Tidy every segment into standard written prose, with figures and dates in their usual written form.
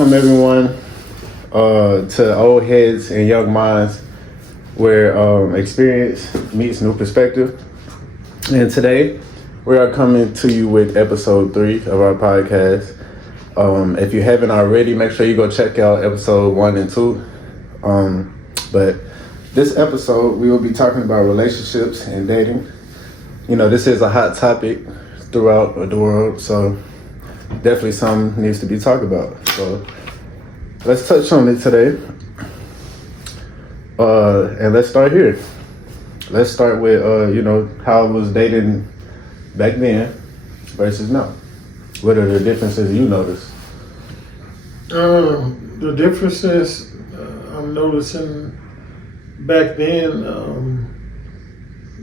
Welcome everyone to Old Heads and Young Minds, where experience meets new perspective. And today we are coming to you with episode 3 of our podcast. If you haven't already, make sure you go check out episode 1 and 2. But this episode we will be talking about relationships and dating. You know, this is a hot topic throughout the world, so definitely something needs to be talked about. So let's touch on it today. And let's start here. Let's start with how it was dating back then versus now. What are the differences you notice? The differences I'm noticing back then,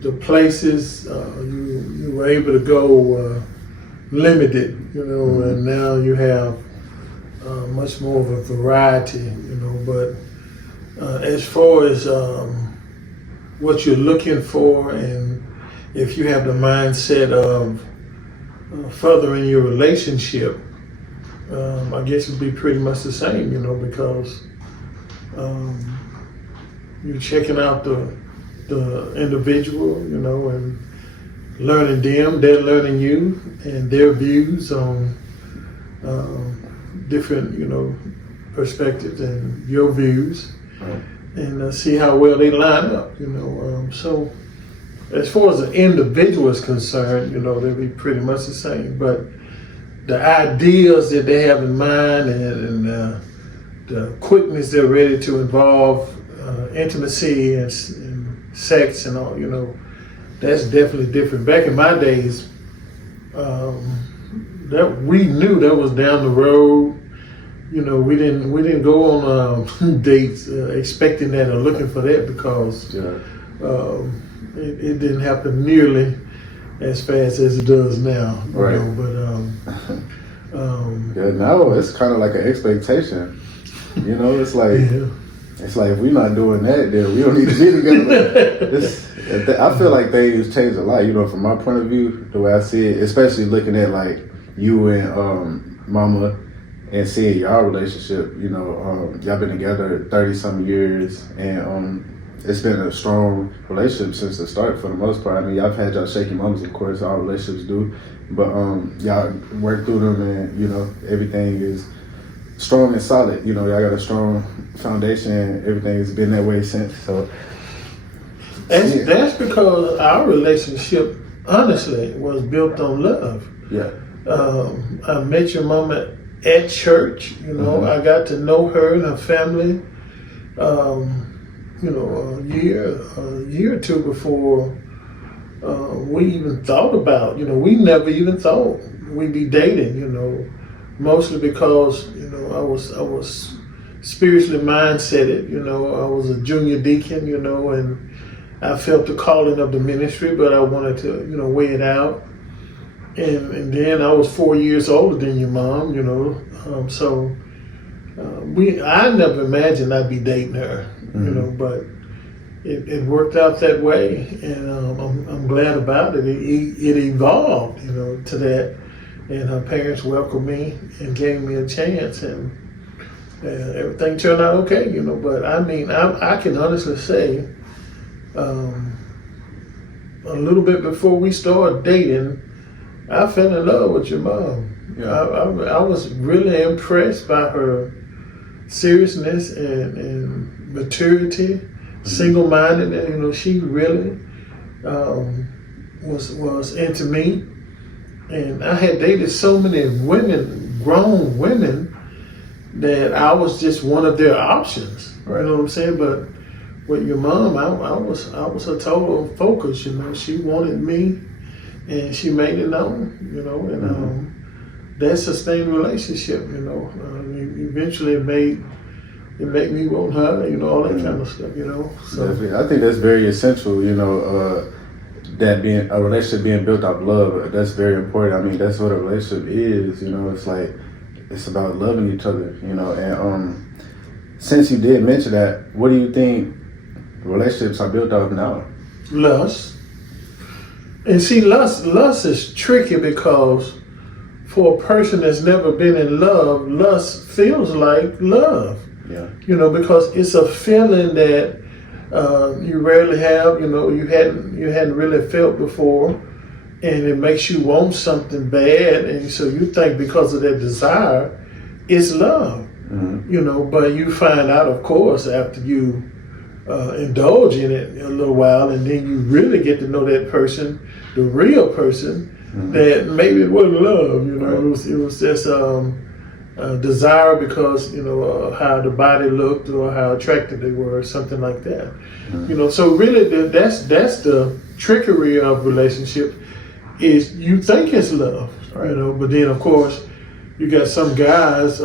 the places you were able to go limited, and now you have much more of a variety, but as far as what you're looking for, and if you have the mindset of furthering your relationship, I guess it'd be pretty much the same, because you're checking out the individual, and learning them, they're learning you and their views on different, perspectives and your views, and see how well they line up, So as far as the individual is concerned, they'll be pretty much the same, but the ideas that they have in mind and the quickness they're ready to involve intimacy and sex and all, that's definitely different. Back in my days, that we knew that was down the road. We didn't go on dates expecting that or looking for that, because it didn't happen nearly as fast as it does now. Right. Now it's kind of like an expectation. It's like. Yeah. It's like, if we're not doing that, then we don't need to be together. I feel like things change a lot, from my point of view, the way I see it, especially looking at like you and Mama and seeing y'all relationship. Y'all been together 30-some years, and it's been a strong relationship since the start for the most part. I mean, y'all had y'all shaky moments, of course, all relationships do, but y'all work through them, and everything is strong and solid. Y'all got a strong foundation, and everything has been that way since. So that's because our relationship, honestly, was built on love. Yeah. I met your mama at church. I got to know her and her family. A year or two before we even thought about. We never even thought we'd be dating. Mostly because I was spiritually mindseted. I was a junior deacon, and I felt the calling of the ministry, but I wanted to weigh it out. And then I was 4 years older than your mom, so I never imagined I'd be dating her, but it worked out that way, and I'm glad about it. It evolved, to that. And her parents welcomed me and gave me a chance, and everything turned out okay, But I mean, I can honestly say, a little bit before we started dating, I fell in love with your mom. Yeah. I was really impressed by her seriousness and maturity, single-minded. She really was into me. And I had dated so many women, grown women, that I was just one of their options. Right. You know what I'm saying? But with your mom, I was a total focus. She wanted me, and she made it known. And that sustained relationship. Eventually it made me want her. All that kind of stuff. So definitely. I think that's very essential. That being a relationship being built off love, that's very important. I mean, that's what a relationship is. It's like, it's about loving each other. And since you did mention that, what do you think relationships are built off now? Lust. And see, lust is tricky because for a person that's never been in love, lust feels like love. Yeah. Because it's a feeling that you rarely have. You hadn't really felt before, and it makes you want something bad, and so you think because of that desire, it's love. But you find out, of course, after you indulge in it a little while, and then you really get to know that person, the real person, that maybe it wasn't love. Right. It was just desire because how the body looked or how attractive they were, or something like that. So really that's the trickery of relationship, is you think it's love, right. But then of course you got some guys.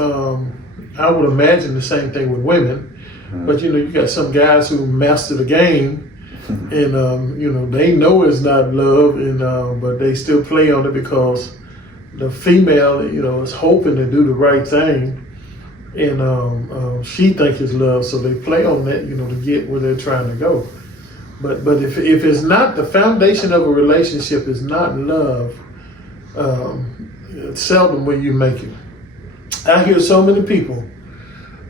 I would imagine the same thing with women, but you got some guys who master the game, and they know it's not love, and but they still play on it because the female, is hoping to do the right thing, and she thinks it's love, so they play on that, to get where they're trying to go. But if it's not, the foundation of a relationship is not love, it's seldom will you make it. I hear so many people,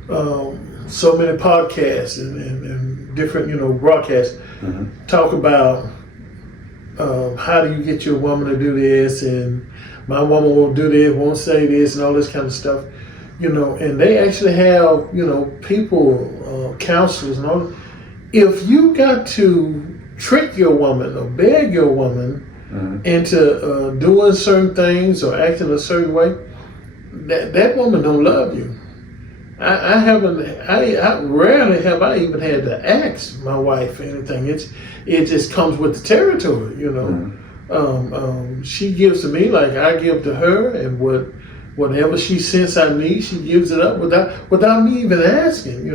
so many podcasts and different, broadcasts talk about how do you get your woman to do this, and my woman won't do this, won't say this, and all this kind of stuff, and they actually have, people, counselors and all. If you got to trick your woman or beg your woman into doing certain things or acting a certain way, that woman don't love you. I rarely have I even had to ask my wife for anything. It just comes with the territory, She gives to me like I give to her, and whatever she senses I need, she gives it up without me even asking.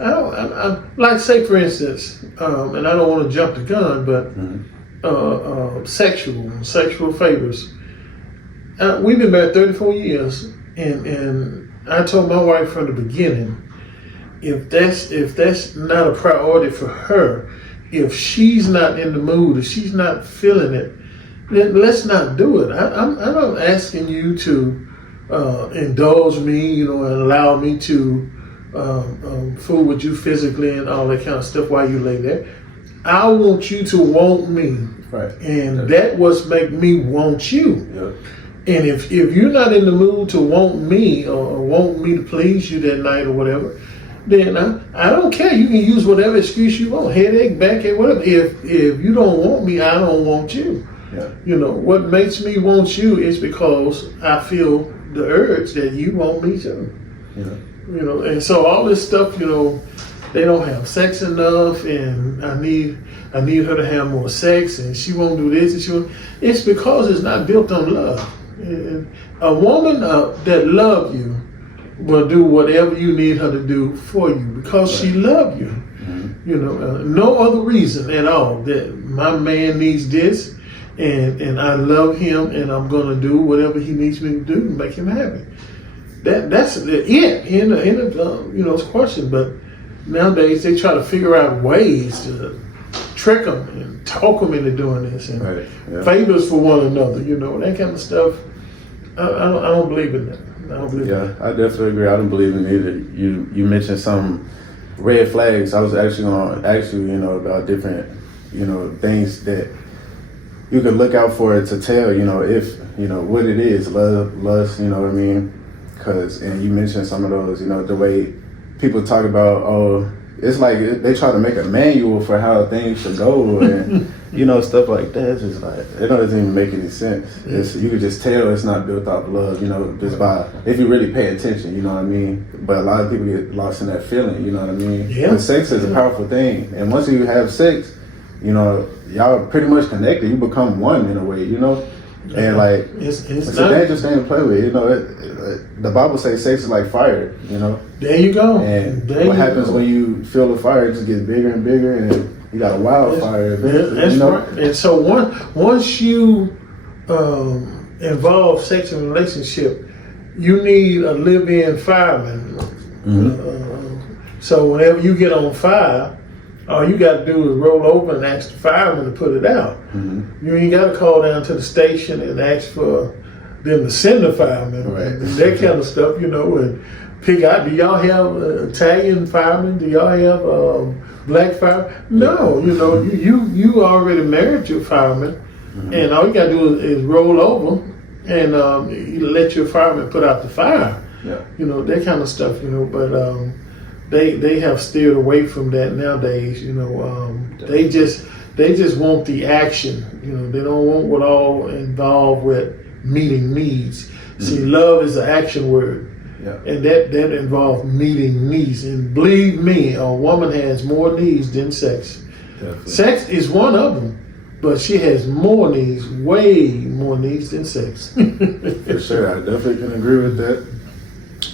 I like, say for instance, and I don't want to jump the gun, but sexual favors. We've been married 34 years, and I told my wife from the beginning, if that's not a priority for her, if she's not in the mood, if she's not feeling it, then let's not do it. I'm not asking you to indulge me, and allow me to fool with you physically and all that kind of stuff while you lay there. I want you to want me, right? And that was make me want you. Yep. And if you're not in the mood to want me or want me to please you that night or whatever, then I don't care. You can use whatever excuse you want, headache, backache, whatever. If you don't want me, I don't want you. Yeah. What makes me want you is because I feel the urge that you want me to. Yeah. And so all this stuff, they don't have sex enough, and I need her to have more sex, and she won't do this, and it's because it's not built on love. And a woman that loves you will do whatever you need her to do for you because she loves you. No other reason at all that my man needs this, and I love him, and I'm gonna do whatever he needs me to do to make him happy. That's it. In it's question. But nowadays they try to figure out ways to trick them and talk them into doing this, and favors for one another. That kind of stuff. I don't believe in that. I don't believe in that. I definitely agree. I don't believe in it either. You mentioned some red flags. I was actually going to ask you, about different, things that you could look out for to tell, if, what it is, love, lust, you know what I mean? And you mentioned some of those, the way people talk about, it's like they try to make a manual for how things should go, and stuff like that. It's just like it doesn't even make any sense. You could just tell it's not built off love, just by if you really pay attention. You know what I mean? But a lot of people get lost in that feeling. You know what I mean? Yeah. But sex is a powerful thing, and once you have sex, y'all pretty much connected. You become one in a way. And like it's a dangerous thing to play with. The Bible says sex is like fire. There you go. And what happens when you feel the fire? It just gets bigger and bigger, and you got a wildfire. That's right. And so once you involve sex in a relationship, you need a live-in fireman. So whenever you get on fire, all you got to do is roll over and ask the fireman to put it out. You ain't got to call down to the station and ask for them to send the firemen and that kind of stuff, you know, and pick out. Do y'all have Italian firemen? Do y'all have black firemen? No, you know, you already married your fireman, and all you gotta do is roll over and you let your fireman put out the fire. Yeah. You know, that kind of stuff, you know, but they have steered away from that nowadays, you know. They just want the action, you know. They don't want what all involved with meeting needs. See, love is an action word. Yeah. And that involves meeting needs. And believe me, a woman has more needs than sex. Definitely. Sex is one of them, but she has more needs, way more needs than sex. For sure, I definitely can agree with that.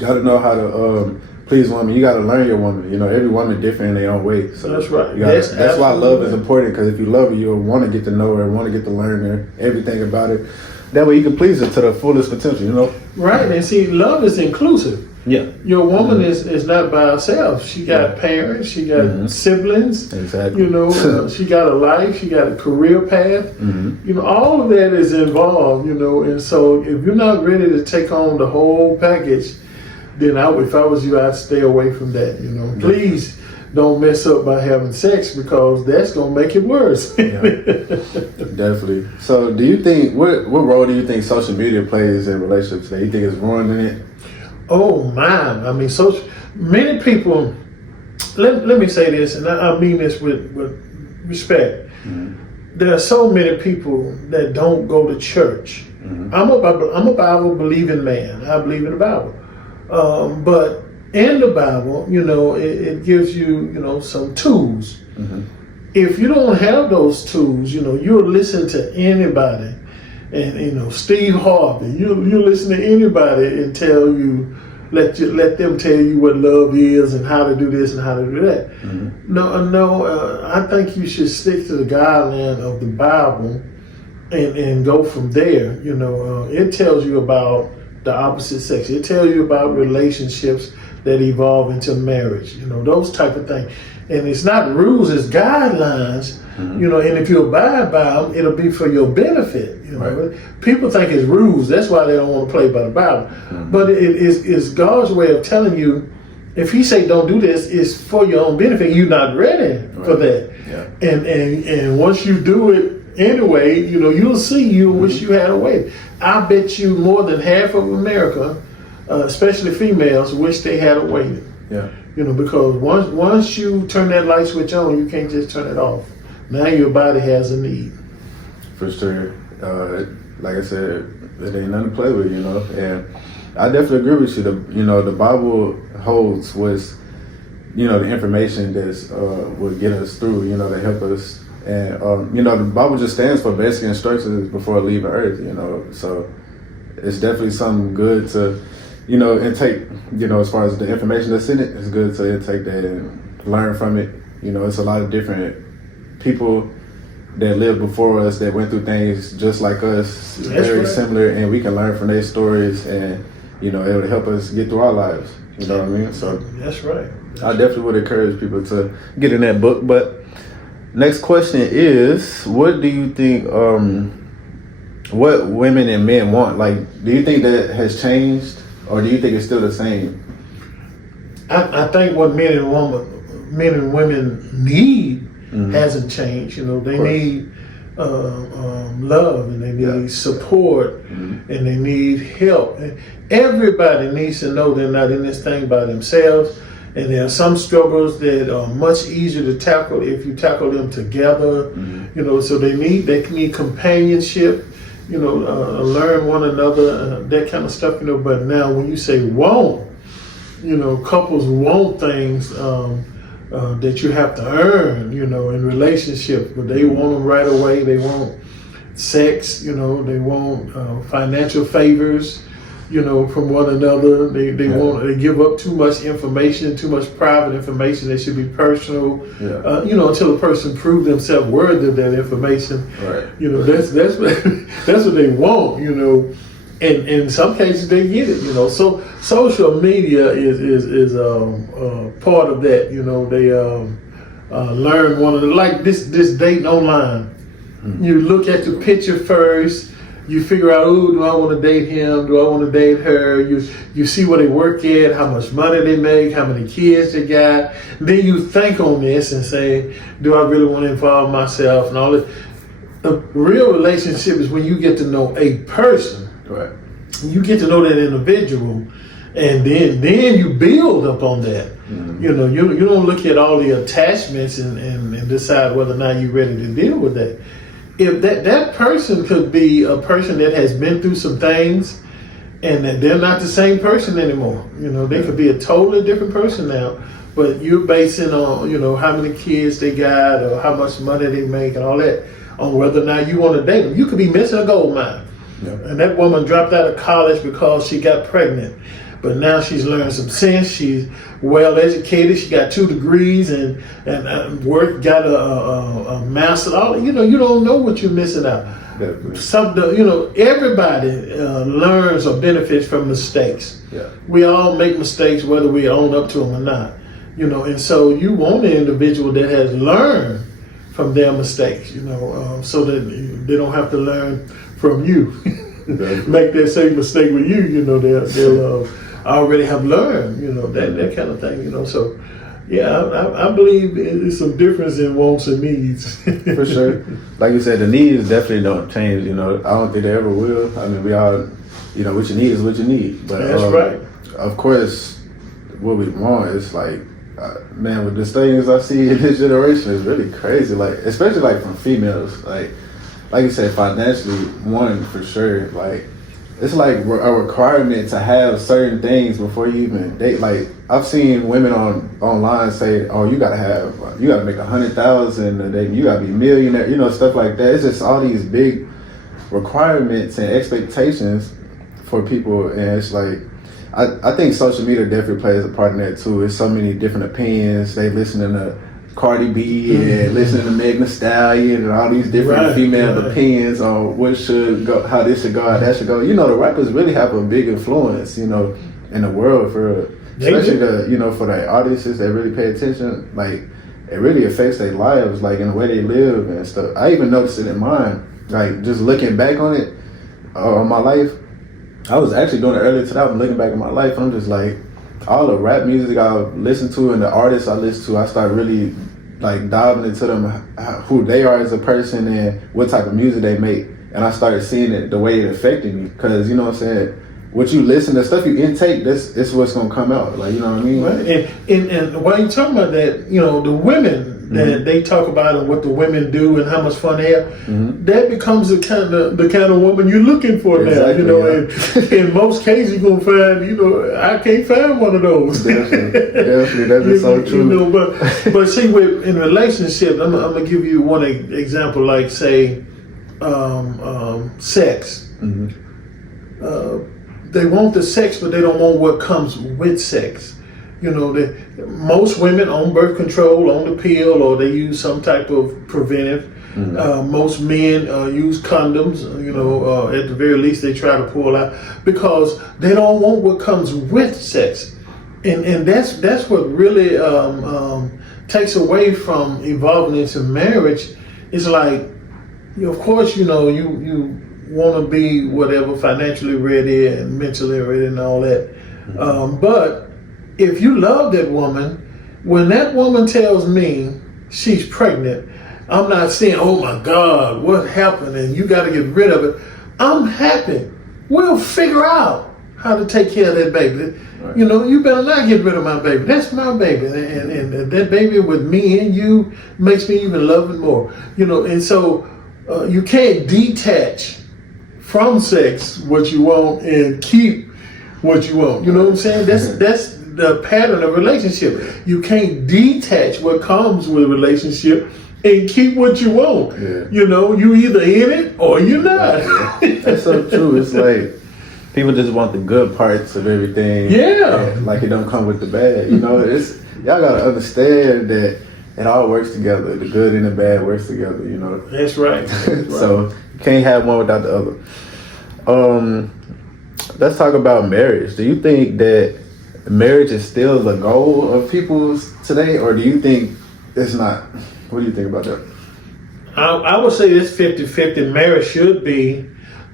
Got to know how to please women. You got to learn your woman. You know, every woman different in their own way. So that's right. That's why love is important, because if you love her, you'll want to get to know her, want to get to learn her, everything about her. That way you can please her to the fullest potential, you know? Right, and see, love is inclusive. Yeah. Your woman is not by herself. She got parents, she got siblings. Exactly. You know, she got a life, she got a career path. You know, all of that is involved, you know, and so if you're not ready to take on the whole package, then if I was you, I'd stay away from that, you know. Please don't mess up by having sex, because that's going to make it worse. Yeah. Definitely. So do you think, what role do you think social media plays in relationships today? You think it's ruining it? Oh, man. I mean, many people, let me say this, and I mean this with respect. There are so many people that don't go to church. I'm a Bible believing man. I believe in the Bible. But in the Bible, you know, it gives you, you know, some tools. If you don't have those tools, you know, you'll listen to anybody, and you know, Steve Harvey. You listen to anybody and let them tell you what love is and how to do this and how to do that. No, I think you should stick to the guideline of the Bible and go from there. You know, it tells you about the opposite sex. It tells you about relationships that evolve into marriage, you know, those type of things. And it's not rules, it's guidelines, you know, and if you abide by them, it'll be for your benefit, you know. People think it's rules, that's why they don't want to play by the Bible. But it's God's way of telling you, if he say don't do this, it's for your own benefit. You're not ready for that. And once you do it anyway, you know, you'll see you wish you had a way. I bet you more than half of America, especially females, wish they had a way. Yeah. You know, because once you turn that light switch on, you can't just turn it off. Now your body has a need. For sure. Like I said, it ain't nothing to play with, you know. And I definitely agree with you. The Bible holds what's, you know, the information that's will get us through, you know, to help us. And you know, the Bible just stands for basic instructions before leaving Earth, you know. So it's definitely something good to, you know, intake, you know, as far as the information that's in it, it's good to intake that and learn from it. You know, it's a lot of different people that lived before us that went through things just like us, very similar, and we can learn from their stories, and, you know, it would help us get through our lives. You know what I mean? So that's right. I definitely would encourage people to get in that book. But next question is, what do you think, what women and men want? Like, do you think that has changed, or do you think it's still the same? I think what men and women need hasn't changed. You know, they need love, and they need support, and they need help. And everybody needs to know they're not in this thing by themselves. And there are some struggles that are much easier to tackle if you tackle them together. You know, so they need companionship. You know, learn one another, that kind of stuff. You know, but now when you say want, you know, couples want things that you have to earn. You know, in relationships, but they want them right away. They want sex. You know, they want financial favors, you know, from one another. They give up too much information, too much private information that should be personal. You know, until a person proves themselves worthy of that information. You know, that's what they want. You know, and in some cases they get it. You know, so social media is part of that. You know, they learn one of the, like this dating online. You look at the picture first. you figure out, oh, do I want to date him? Do I want to date her? You see where they work at, how much money they make, how many kids they got. Then you think on this and say, do I really want to involve myself and all this? A real relationship is when you get to know a person. Right. You get to know that individual, and then you build up on that. Mm-hmm. You know, you don't look at all the attachments and decide whether or not you're ready to deal with that. If that person could be a person that has been through some things, and that they're not the same person anymore. You know, they could be a totally different person now, but you're basing on, you know, how many kids they got or how much money they make and all that on whether or not you want to date them. You could be missing a gold mine. Yep. And that woman dropped out of college because she got pregnant. But now she's learned some sense. She's well educated. She got 2 degrees and work, got a master. All, you know, you don't know what you're missing out. Definitely. You know, everybody learns or benefits from mistakes. Yeah. We all make mistakes, whether we own up to them or not. You know, and so you want an individual that has learned from their mistakes. You know, so that they don't have to learn from you. Make that same mistake with you. You know, they'll already have learned. You know, that kind of thing. You know, so. Yeah, I believe there's some difference in wants and needs. For sure. Like you said, the needs definitely don't change. You know, I don't think they ever will. I mean, we all, you know, what you need is what you need. But that's right. Of course, what we want is like, man, with the things I see in this generation is really crazy. Like, especially like from females. Like you said, financially, one for sure. Like, it's like a requirement to have certain things before you even date. Like, I've seen women online say, "Oh, you gotta make 100,000 a day. You gotta be a millionaire." You know, stuff like that. It's just all these big requirements and expectations for people, and it's like, I think social media definitely plays a part in that too. There's so many different opinions. They listening to Cardi B and listening to Megan Thee Stallion and all these different female opinions on what should go, how this should go, how that should go. You know, the rappers really have a big influence, you know, in the world especially for the audiences that really pay attention. Like, it really affects their lives, like in the way they live and stuff. I even noticed it in mine. Like, just looking back on it, on my life. I was actually doing it earlier today. I'm looking back at my life. I'm just like, all the rap music I listen to and the artists I listen to, I start really like diving into them, who they are as a person and what type of music they make. And I started seeing it the way it affected me. Because, you know what I'm saying, what you listen to, stuff you intake, this what's going to come out. Like, you know what I mean? Right. And while you're talking about that, you know, the women that they talk about and what the women do and how much fun they have, that becomes the kind of woman you're looking for now. You know, and in most cases you're gonna find, you know, I can't find one of those. Definitely, that is so true. You know, but see, in relationships, I'm gonna give you one example. Like, say, sex. They want the sex, but they don't want what comes with sex. You know, most women on birth control, on the pill, or they use some type of preventive. Most men use condoms. You know, at the very least, they try to pull out because they don't want what comes with sex, and that's what really takes away from evolving into marriage. It's like, of course, you know, you want to be whatever, financially ready and mentally ready and all that, but if you love that woman, when that woman tells me she's pregnant, I'm not saying, oh my God, what happened and you got to get rid of it. I'm happy. We'll figure out how to take care of that baby. Right. You know, you better not get rid of my baby. That's my baby. And that baby with me and you makes me even love it more. You know, and so you can't detach from sex what you want and keep what you want. You know what I'm saying? That's the pattern of relationship. You can't detach what comes with a relationship and keep what you want. You know, you either in it or you're not. That's so true. It's like people just want the good parts of everything. Like, it don't come with the bad. You know, y'all gotta understand that it all works together. The good and the bad works together. You know. That's right. So you can't have one without the other. Let's talk about marriage. Do you think that marriage is still the goal of people today, or do you think it's not? What do you think about that? I would say it's 50-50. Marriage should be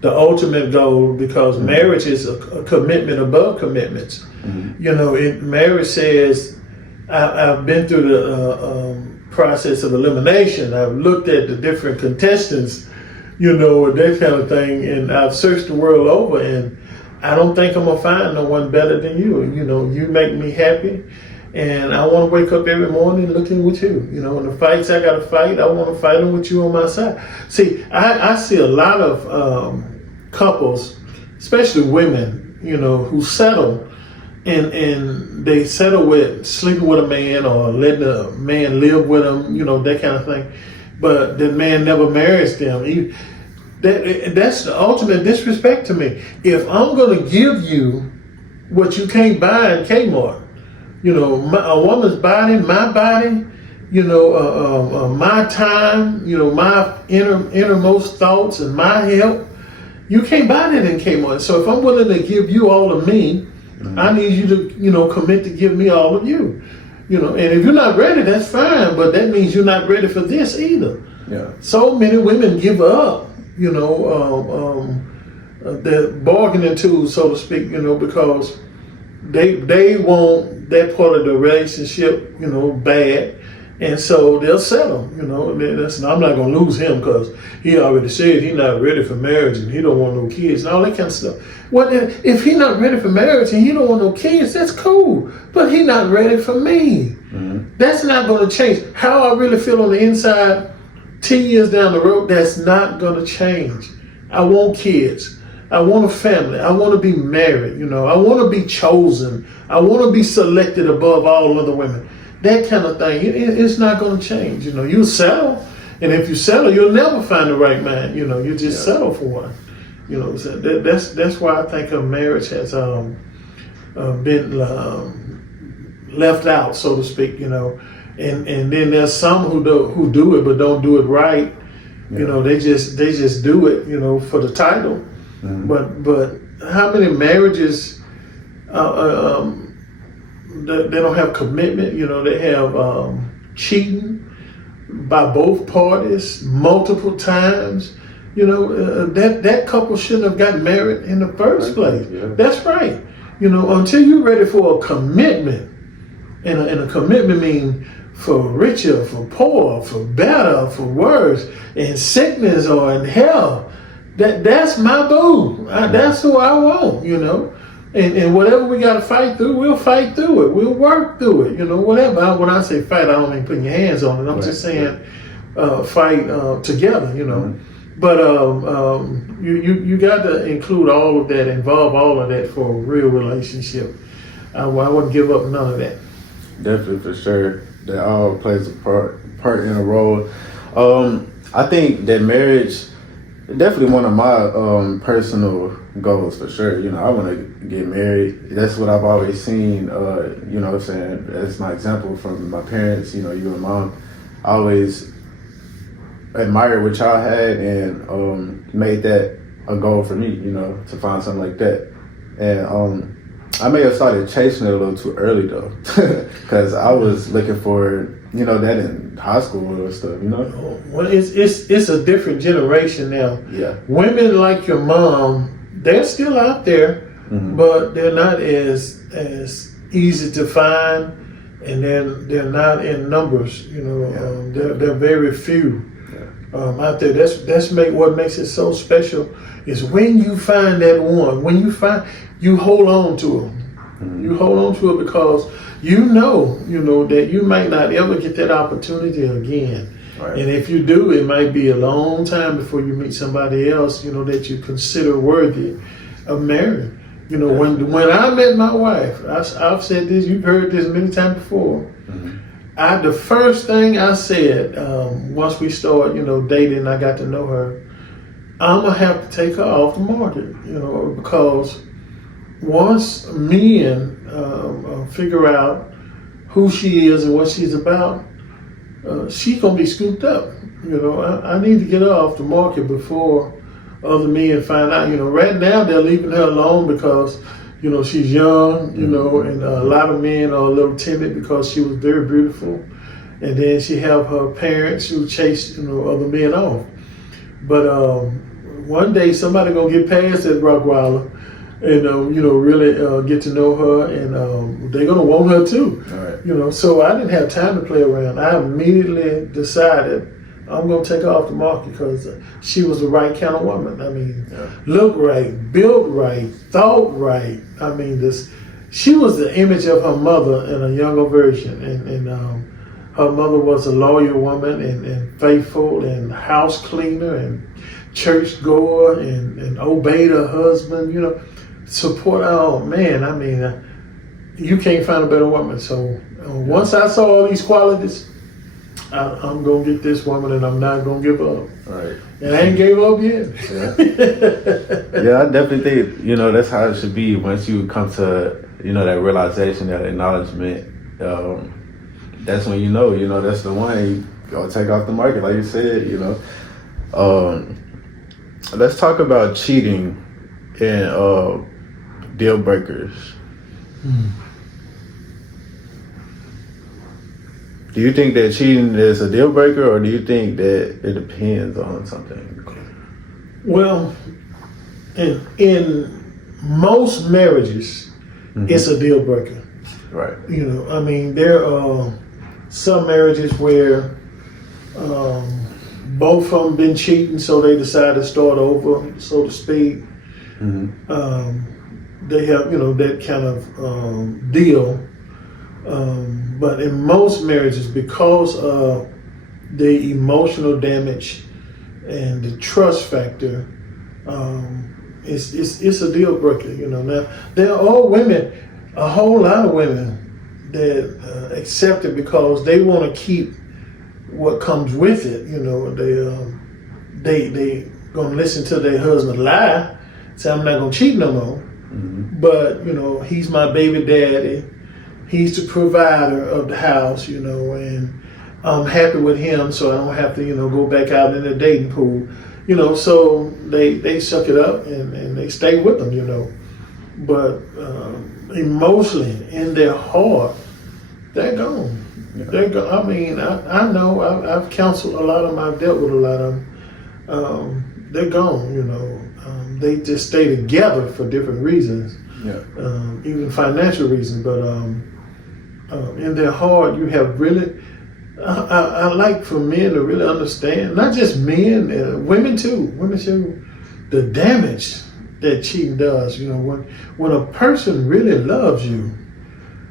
the ultimate goal, because marriage is a commitment above commitments. You know, marriage says, I've been through the process of elimination. I've looked at the different contestants, you know, and that kind of thing, and I've searched the world over, and I don't think I'm gonna find no one better than you. You know, you make me happy, and I want to wake up every morning looking with you. You know, in the fights I got to fight, I want to fight them with you on my side. See, I see a lot of couples, especially women, you know, who settle, and they settle with sleeping with a man or letting a man live with them, you know, that kind of thing. But the man never marries them. That's the ultimate disrespect to me. If I'm going to give you what you can't buy in Kmart, you know, a woman's body, my body, you know, my time, you know, my innermost thoughts and my help, you can't buy that in Kmart. So if I'm willing to give you all of me, I need you to, you know, commit to give me all of you. You know, and if you're not ready, that's fine, but that means you're not ready for this either. Yeah. So many women give up, you know, their bargaining tools, so to speak, you know, because they want that part of the relationship, you know, bad. And so they'll settle, you know. I'm not going to lose him because he already said he's not ready for marriage and he don't want no kids and all that kind of stuff. Well, if he's not ready for marriage and he don't want no kids, that's cool. But he's not ready for me. That's not going to change. How I really feel on the inside 10 years down the road, that's not going to change. I want kids. I want a family. I want to be married, you know. I want to be chosen. I want to be selected above all other women. That kind of thing, it's not going to change. You know, you settle, and if you settle, you'll never find the right man. You know, you just settle for one. You know, so that's why I think a marriage has been left out, so to speak. You know, and then there's some who do it but don't do it right. Yeah. You know, they just do it. You know, for the title. But how many marriages? They don't have commitment, you know, they have cheating by both parties multiple times. You know, that couple shouldn't have gotten married in the first place. Yeah. That's right. You know, until you're ready for a commitment, and a commitment means for richer, for poor, for better, for worse, in sickness or in health. That's my boo. That's who I want, you know. And whatever we got to fight through, we'll fight through it. We'll work through it. You know, whatever. When I say fight, I don't mean putting your hands on it. I'm just saying fight together, you know. But you got to include all of that, involve all of that for a real relationship. I wouldn't give up none of that. Definitely, for sure. That all plays a part in a role. I think that marriage, definitely one of my personal goals, for sure. You know, I want to get married. That's what I've always seen, you know what I'm saying, as my example from my parents, you know, you and mom. I always admired what y'all had and made that a goal for me, you know, to find something like that. And I may have started chasing it a little too early, though, because I was looking for, you know, that in high school or stuff, you know? Well, it's a different generation now. Yeah. Women like your mom, they're still out there, but they're not as easy to find, and they're not in numbers. You know, they're very few out there. That's what makes it so special is when you find that one. When you hold on to them. You hold on to it because you know that you might not ever get that opportunity again. Right. And if you do, it might be a long time before you meet somebody else, you know, that you consider worthy of marrying. You know, when I met my wife, I've said this, you've heard this many times before. The first thing I said, once we started, you know, dating, I got to know her, I'm going to have to take her off the market, you know, because once men figure out who she is and what she's about, she's going to be scooped up. You know, I need to get her off the market before other men find out. You know, right now they're leaving her alone because, you know, she's young, you know, and a lot of men are a little timid because she was very beautiful. And then she have her parents who chase, you know, other men off. But one day somebody gonna get past that Rockweiler and really get to know her, and they're gonna want her too. All right. So I didn't have time to play around. I immediately decided I'm gonna take her off the market because she was the right kind of woman. I mean, look right, built right, thought right. I mean, she was the image of her mother in a younger version, and her mother was a lawyer woman and faithful and house cleaner and church goer and obeyed her husband. Support. Oh man, I mean, you can't find a better woman. So once I saw all these qualities, I'm gonna get this woman, and I'm not gonna give up. Right. And I ain't gave up yet. Yeah, I definitely think that's how it should be. Once you come to that realization, that acknowledgement, that's when that's the one you go take off the market, like you said. Let's talk about cheating and deal breakers. Do you think that cheating is a deal breaker, or do you think that it depends on something? Well, in most marriages, it's a deal breaker. Right. I mean, there are some marriages where both of them been cheating, so they decide to start over, so to speak. They have, that kind of deal. But in most marriages, because of the emotional damage and the trust factor, it's a deal breaker. Now there are women, a whole lot of women that accept it because they want to keep what comes with it. They gonna listen to their husband lie, say I'm not gonna cheat no more. But he's my baby daddy. He's the provider of the house, and I'm happy with him, so I don't have to, go back out in the dating pool, so they suck it up and they stay with them, But emotionally, in their heart, they're gone. Yeah. They're gone. I mean, I know I've counseled a lot of them, I've dealt with a lot of them. They're gone, they just stay together for different reasons, even financial reasons, but in their heart, you have really, I like for men to really understand, not just men, women too, the damage that cheating does. When a person really loves you,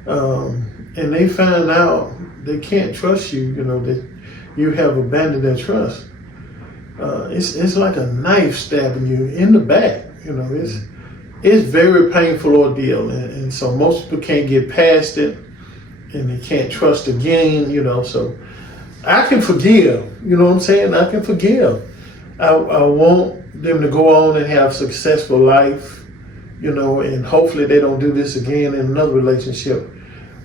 and they find out they can't trust you, that you have abandoned their trust, it's like a knife stabbing you in the back. It's very painful ordeal, and so most people can't get past it. And they can't trust again, so I can forgive, what I'm saying? I can forgive. I want them to go on and have a successful life, and hopefully they don't do this again in another relationship.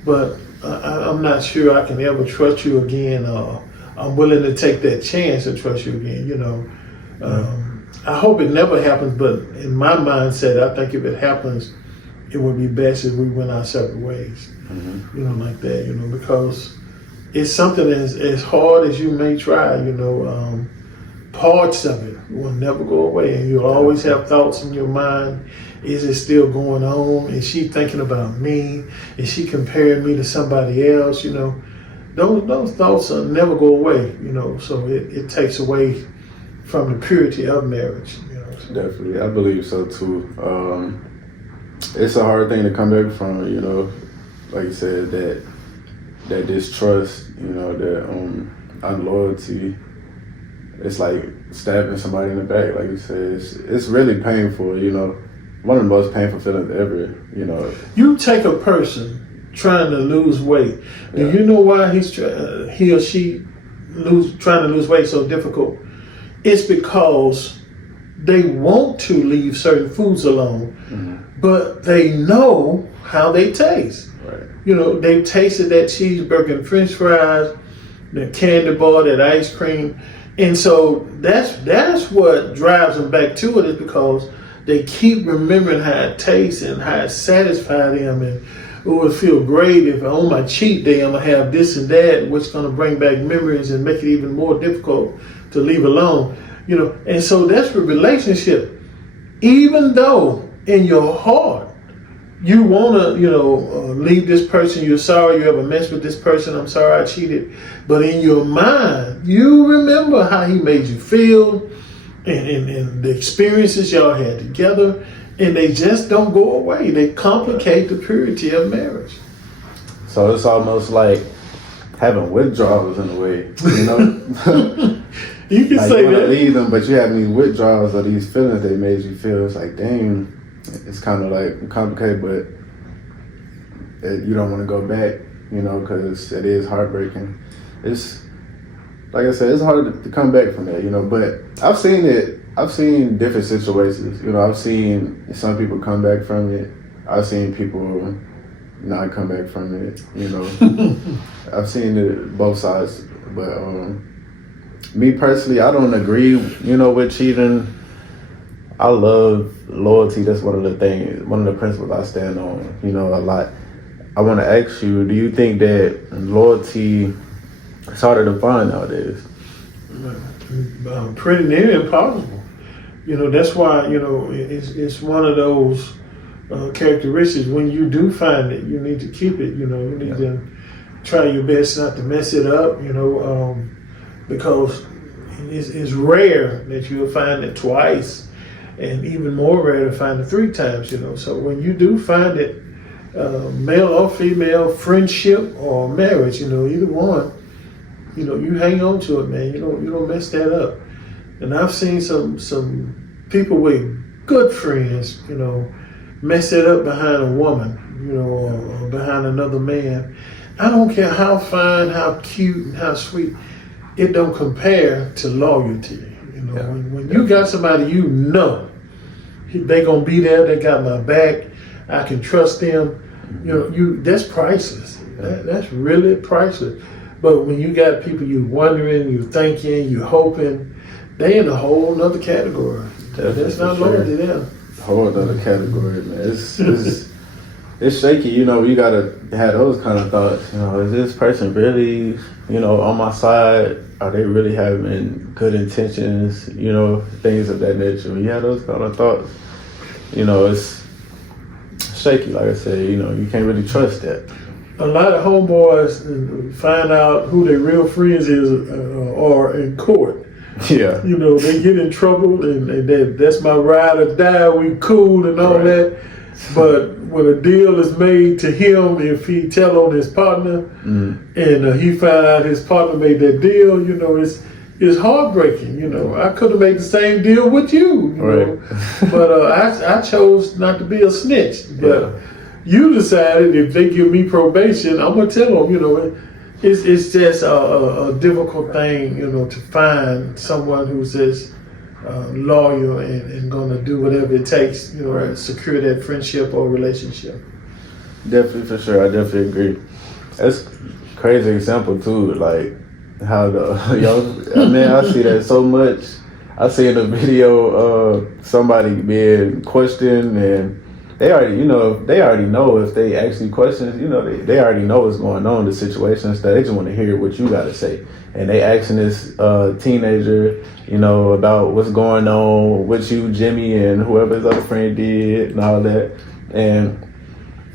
But I'm not sure I can ever trust you again, or I'm willing to take that chance to trust you again, I hope it never happens, but in my mindset, I think if it happens, it would be best if we went our separate ways. Like that, because it's something as hard as you may try, parts of it will never go away, and you'll always have thoughts in your mind. Is it still going on? Is she thinking about me? Is she comparing me to somebody else? Those thoughts will never go away, so it takes away from the purity of marriage. Definitely, I believe so too. It's a hard thing to come back from, like you said, that distrust, that unloyalty. It's like stabbing somebody in the back, like you said. It's really painful, one of the most painful feelings ever, You take a person trying to lose weight. Do you know why he or she trying to lose weight so difficult? It's because they want to leave certain foods alone, but they know how they taste. Right. They've tasted that cheeseburger and French fries, the candy bar, that ice cream, and so that's what drives them back to it, is because they keep remembering how it tastes and how it satisfied them, and it would feel great if on my cheat day I'm gonna have this and that, which gonna bring back memories and make it even more difficult to leave alone. And so that's the relationship. Even though in your heart you wanna, leave this person, you're sorry you ever messed with this person, I'm sorry I cheated, but in your mind you remember how he made you feel and the experiences y'all had together, and they just don't go away. They complicate the purity of marriage. So it's almost like having withdrawals in a way, You can like say you want to that. leave them, but you have these withdrawals of these feelings they made you feel. It's like, dang, it's kind of like complicated, but you don't want to go back, because it is heartbreaking. It's like I said, it's hard to come back from that, but I've seen it. I've seen different situations. I've seen some people come back from it. I've seen people not come back from it. I've seen it both sides. But me personally, I don't agree. With cheating. I love loyalty. That's one of the principles I stand on. A lot. I want to ask you: do you think that loyalty is harder to find nowadays? Pretty near impossible. That's why, it's one of those characteristics. When you do find it, you need to keep it. You need to try your best not to mess it up, because it's rare that you'll find it twice, and even more rare to find it 3 times, So when you do find it, male or female, friendship or marriage, either one, you hang on to it, man. You don't mess that up. And I've seen some people with good friends, mess it up behind a woman, or behind another man. I don't care how fine, how cute, and how sweet. It don't compare to loyalty. When you got somebody they gonna be there. They got my back. I can trust them. That's priceless. That's really priceless. But when you got people you wondering, you thinking, you hoping, they in a whole nother category. That's not loyalty there. Whole other category, man. It's shaky. You gotta have those kind of thoughts. Is this person really, on my side? Are they really having good intentions? Things of that nature. When you have those kind of thoughts, it's shaky. Like I said, you can't really trust that. A lot of homeboys find out who their real friends are in court. Yeah. They get in trouble and that's my ride or die, we cool and all that. But when a deal is made to him, if he tell on his partner and he found out his partner made that deal, it's heartbreaking. I could have made the same deal with you, but I chose not to be a snitch. But you decided if they give me probation, I'm gonna tell them. It's just a difficult thing, to find someone who's just loyal and going to do whatever it takes, to secure that friendship or relationship. Definitely, for sure. I definitely agree. That's a crazy example too, like how I see that so much. I see in a video somebody being questioned and they already know if they actually question, they already know what's going on, the situation, so they just want to hear what you got to say. And they asking this teenager, about what's going on with you, Jimmy, and whoever his other friend did and all that. And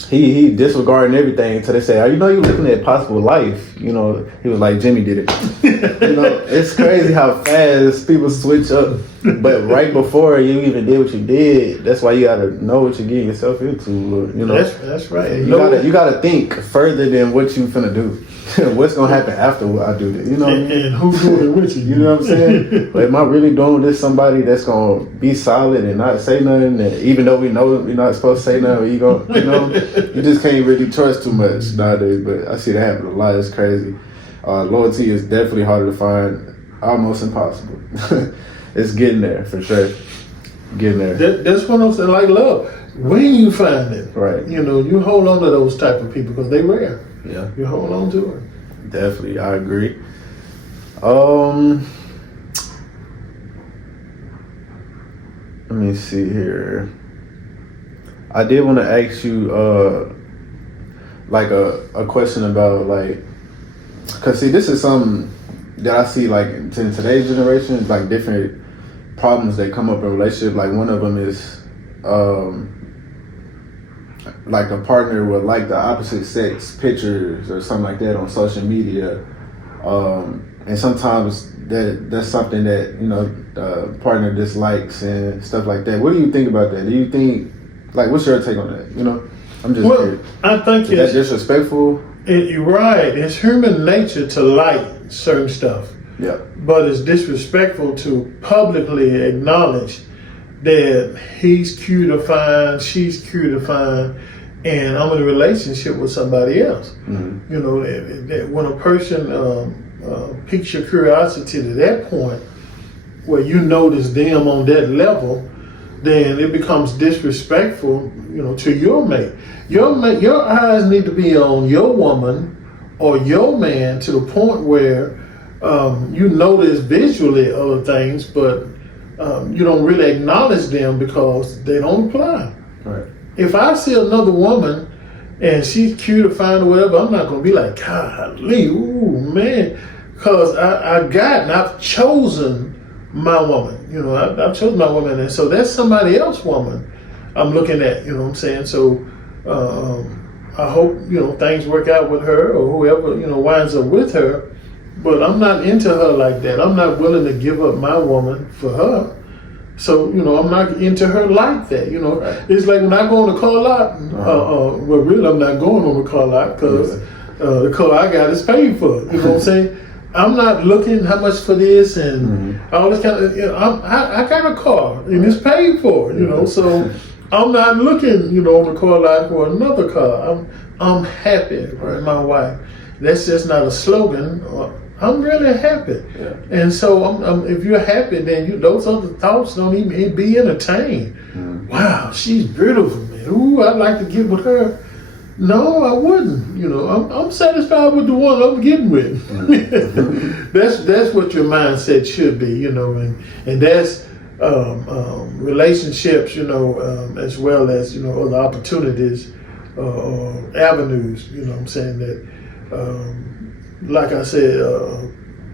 he disregarding everything until they say, you looking at possible life. He was like, Jimmy did it. It's crazy how fast people switch up. But right before you even did what you did, that's why you gotta know what you're getting yourself into. That's right. You gotta think further than what you finna do. What's gonna happen after I do this? And who's doing it with you? You know what I'm saying? But am I really doing this somebody that's gonna be solid and not say nothing? And even though we know we're not supposed to say nothing, you just can't really trust too much nowadays. But I see that happen a lot. It's crazy. Loyalty is definitely harder to find, almost impossible. It's getting there for sure. Getting there. That's what I'm saying. Like love, when you find it, right? You hold on to those type of people because they rare. Yeah, you hold on to it. Definitely, I agree. Let me see here. I did want to ask you. like a question about like, cause see, this is something that I see like in today's generation, like different problems that come up in a relationship. Like one of them is like a partner with like the opposite sex pictures or something like that on social media, and sometimes that's something that the partner dislikes and stuff like that. What do you think about that? Do you think, like, what's your take on that? I'm just curious. I think is that disrespectful? You're right. It's human nature to like certain stuff. Yeah. But it's disrespectful to publicly acknowledge that he's cute or fine, she's cute or fine, and I'm in a relationship with somebody else. Mm-hmm. That when a person piques your curiosity to that point, where you notice them on that level, then it becomes disrespectful, to your mate. Your eyes need to be on your woman or your man to the point where you notice visually other things, but you don't really acknowledge them because they don't apply. Right. If I see another woman and she's cute or fine or whatever, I'm not going to be like, golly, ooh, man, because I've chosen my woman. I've chosen my woman, and so that's somebody else's woman I'm looking at. You know what I'm saying? So I hope things work out with her or whoever winds up with her. But I'm not into her like that. I'm not willing to give up my woman for her. So, I'm not into her like that. Right. It's like when I go on the car lot, well, really, I'm not going on the car lot because the car I got is paid for. You know what I'm saying? I'm not looking how much for this and all this kind of, I got a car and it's paid for, so I'm not looking, on the car lot for another car. I'm happy with my wife. That's just not a slogan. I'm really happy. Yeah. And so if you're happy, then those other thoughts don't even be entertained. Wow, she's beautiful, man. Ooh, I'd like to get with her. No, I wouldn't. I'm satisfied with the one I'm getting with. That's what your mindset should be, and that's relationships, as well as, other opportunities or avenues, what I'm saying, that like I said,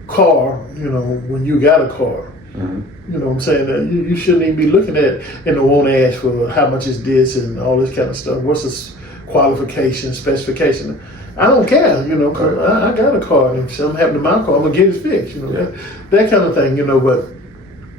car, when you got a car, you know what I'm saying, that you shouldn't even be looking at and won't ask for how much is this and all this kind of stuff. What's the qualification, specification? I don't care, cause I got a car, and if something happened to my car, I'm gonna get it fixed, that kind of thing, but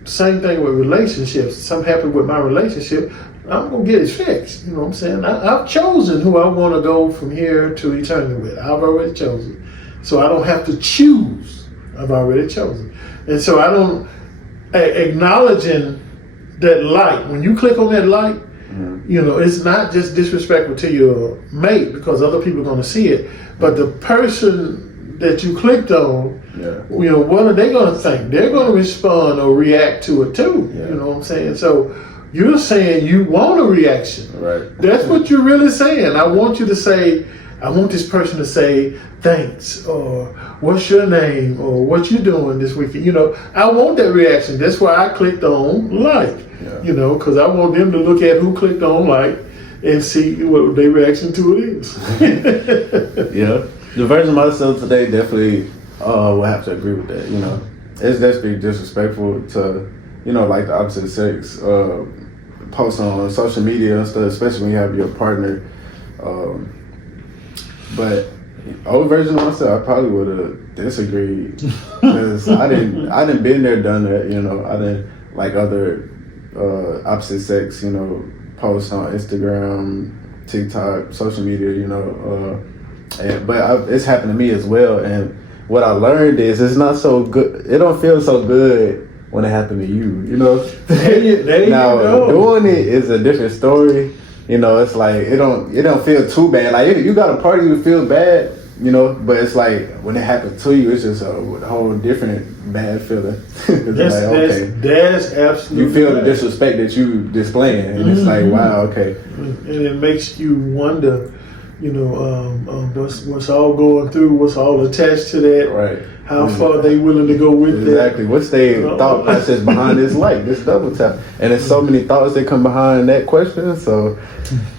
same thing with relationships. Something happened with my relationship, I'm gonna get it fixed. You know what I'm saying? I've chosen who I want to go from here to eternity with. I've already chosen. So I don't have to choose. I've already chosen. And so I don't, acknowledging that light, when you click on that light, it's not just disrespectful to your mate because other people are going to see it, but the person that you clicked on, what are they going to think? They're going to respond or react to it too. Yeah. You know what I'm saying? So you're saying you want a reaction. Right. That's what you're really saying. I want this person to say thanks or what's your name or what you doing this weekend. I want that reaction. That's why I clicked on like, because I want them to look at who clicked on like and see what their reaction to it is. Yeah. The version of myself today definitely will have to agree with that. It's definitely disrespectful to, like the opposite sex post on social media and stuff, especially when you have your partner. But old version of myself, I probably would have disagreed because I didn't been there, done that. I didn't like other opposite sex, posts on Instagram, TikTok, social media, but it's happened to me as well. And what I learned is it's not so good. It don't feel so good when it happened to you. There now you go. Doing it is a different story. It's like it don't feel too bad. Like if you got a party, you feel bad, but it's like when it happened to you, it's just a whole different bad feeling. That's absolutely. You feel the disrespect that you displaying, and it's like, wow, okay. And it makes you wonder, what's all going through, what's all attached to that, Right. how far they willing to go with that. Exactly. What's their thought process behind this light, this double tap? And there's so many thoughts that come behind that question, so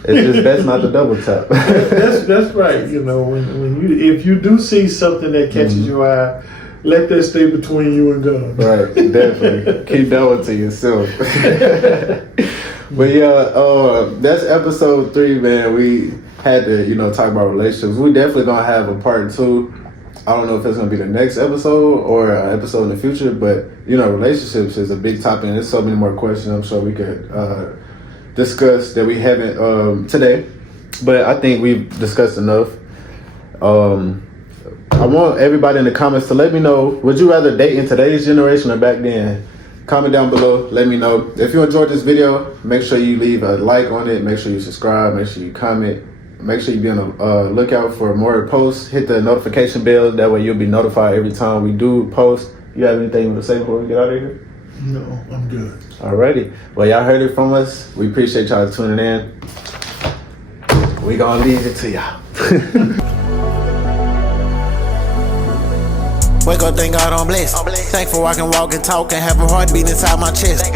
it's just best not to double tap. That's right. If you do see something that catches your eye, let that stay between you and God. Right, definitely. Keep that one to yourself. But yeah, that's episode 3, man. We had to, talk about relationships. We definitely gonna have a part 2. I don't know if it's gonna be the next episode or an episode in the future, but relationships is a big topic, and there's so many more questions I'm sure we could discuss that we haven't today. But I think we've discussed enough. I want everybody in the comments to let me know, would you rather date in today's generation or back then? Comment down below, let me know. If you enjoyed this video, make sure you leave a like on it, make sure you subscribe, make sure you comment, make sure you be on the lookout for more posts. Hit the notification bell, that way you'll be notified every time we do post. You have anything to say before we get out of here? No, I'm good. Alrighty, well y'all heard it from us. We appreciate y'all tuning in. We gonna leave it to y'all. Wake up, thank God I'm blessed. Thankful I can walk and talk and have a heartbeat inside my chest.